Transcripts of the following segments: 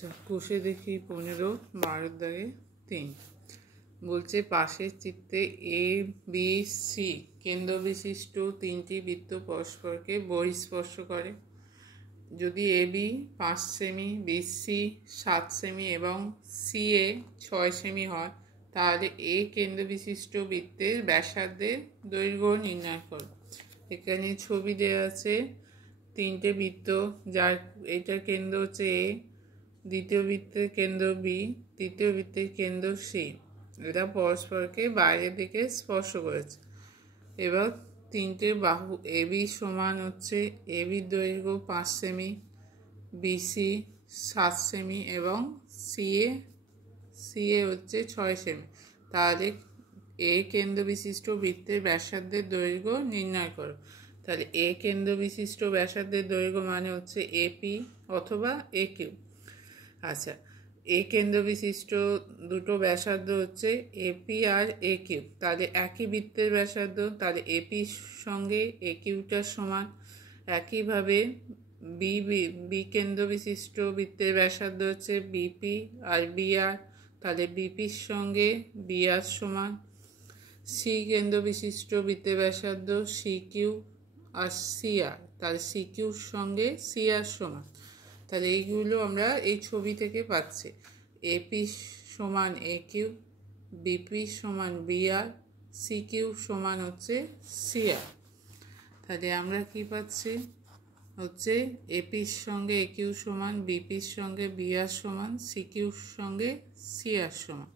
আচ্ছা, কষে দেখি 15 12 দাগে 3 বলছে পাশের চিত্রে এ বি সি কেন্দ্র বিশিষ্ট তিনটি বৃত্ত পরস্পরকে বহিঃস্পর্শ করে। যদি এ বি 5 সেমি, বি সি 7 সেমি এবং সি এ 6 সেমি হয়, তাহলে এ কেন্দ্র বিশিষ্ট বৃত্তের ব্যাসার্ধের দৈর্ঘ্য নির্ণয় করো। এখানে ছবি দেওয়া আছে তিনটে বৃত্ত, যার এটা কেন্দ্র হচ্ছে এ, দ্বিতীয় বৃত্তের কেন্দ্র বি, তৃতীয় বৃত্তের কেন্দ্র সি। এরা পরস্পরকে বাইরের দিকে স্পর্শ করেছে। এবার তিনটে বাহু এ বি সমান হচ্ছে এ বির দৈর্ঘ্য 5 সেমি, বিসি 7 সেমি এবং সি এ হচ্ছে 6 সেমি। তাহলে এ কেন্দ্র বিশিষ্ট বৃত্তের ব্যাসার্ধের দৈর্ঘ্য নির্ণয় করো। তাহলে এ কেন্দ্র বিশিষ্ট ব্যাসার্ধের দৈর্ঘ্য মানে হচ্ছে এপি অথবা এ কিউ। আচ্ছা, এ কেন্দ্র বিশিষ্ট দুটো ব্যাসার্ধ হচ্ছে এপি আর এ কিউ। তাহলে একই বৃত্তের ব্যাসার্ধ, তাহলে এপির সঙ্গে এ কিউটার সমান। একইভাবে বি কেন্দ্র বিশিষ্ট বৃত্তের ব্যাসার্ধ হচ্ছে বিপি আর বিআর, তাহলে বিপির সঙ্গে বিআর সমান। সি কেন্দ্র বিশিষ্ট বৃত্তের ব্যাসার্ধ সি কিউ আর সিআর, তাহলে সি কিউর সঙ্গে সিআর সমান। তাহলে এইগুলো আমরা এই ছবি থেকে পাচ্ছি। এপি সমান এ কিউ, বিপি সমান বিআর, সি কিউ সমান হচ্ছে সিআর। তাহলে আমরা কি পাচ্ছি হচ্ছে এপির সঙ্গে এ কিউ সমান, বিপির সঙ্গে বিআর সমান, সি কিউর সঙ্গে সিআর সমান।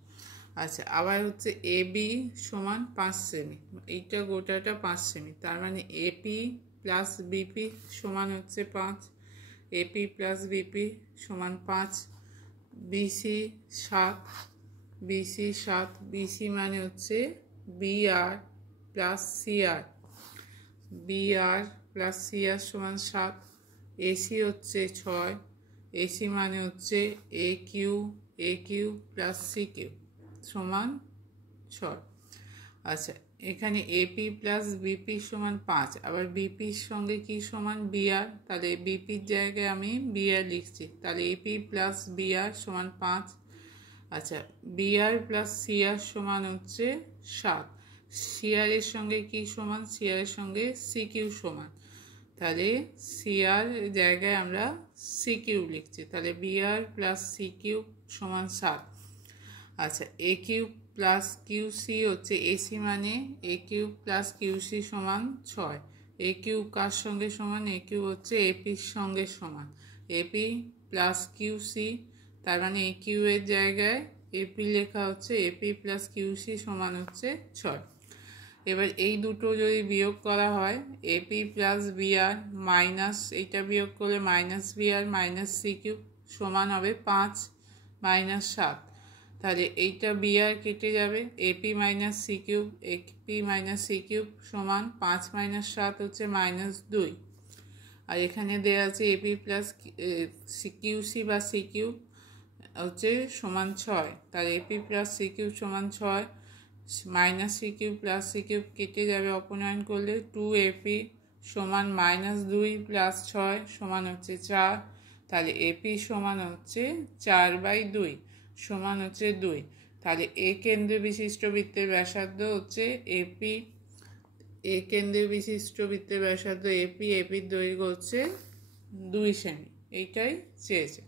আচ্ছা, আবার হচ্ছে এ বি সমান 5 সেমি, এইটা গোটাটা 5 সেমি, তার মানে এপি প্লাস বিপি সমান হচ্ছে 5, এপি প্লাস বিপি সমান 5, বিসি 7, বিসি মানে হচ্ছে BR plus CR, BR plus CR সমান 7, এসি হচ্ছে 6, এসি মানে হচ্ছে A Q plus C Q সমান 6। আচ্ছা, এখানে এপি প্লাস বিপি সমান 5, আবার বিপির সঙ্গে কি সমান বিআর, তাহলে বিপির জায়গায় আমি বিআর লিখছি, তাহলে এপি প্লাস বিআর সমান 5। আচ্ছা, বিআর প্লাস সিআর সমান হচ্ছে 7, সিআর এর সঙ্গে কি সমান, সিআর এর সঙ্গে সি কিউ সমান, তাহলে সিআর জায়গায় আমরা সি কিউ লিখছি, তাহলে বিআর প্লাস সি কিউ সমান 7। আচ্ছা, এ কিউ প্লাস কিউসি হচ্ছে এসি মানে এ কিউ প্লাস কিউসি সমান 6, এ কিউ কার সঙ্গে সমান, এ কিউ হচ্ছে এপির সঙ্গে সমান, এপি প্লাস কিউসি, তার মানে এ কিউ এর জায়গায় এপি লেখা হচ্ছে, এপি প্লাস কিউসি সমান হচ্ছে 6। এবার এই দুটো যদি বিয়োগ করা হয়, এপি প্লাস বিআর মাইনাস এইটা বিয়োগ করলে minus BR minus C Q সমান হবে 5 মাইনাস 7, তাহলে এইটা বিআর কেটে যাবে, AP minus C cube, AP minus C cube সমান 5 মাইনাস 7 হচ্ছে -2। আর এখানে দেওয়া আছে এপি প্লাস কিউসি বা সি কিউব হচ্ছে সমান 6, তাহলে এপি প্লাস সি কিউব সমান 6, minus C cube plus C cube কেটে যাবে অপনয়ন করলে, 2 সমান -2 প্লাস 6 সমান হচ্ছে 4, তাহলে এপি সমান হচ্ছে 4/2 সমান হচ্ছে 2। তাহলে এ কেন্দ্র বিশিষ্ট বৃত্তের ব্যাসার্ধ হচ্ছে এপি, এ কেন্দ্র বিশিষ্ট বৃত্তের ব্যাসার্ধ এপির দৈর্ঘ্য হচ্ছে 2 সেমি, এইটাই চেয়েছে।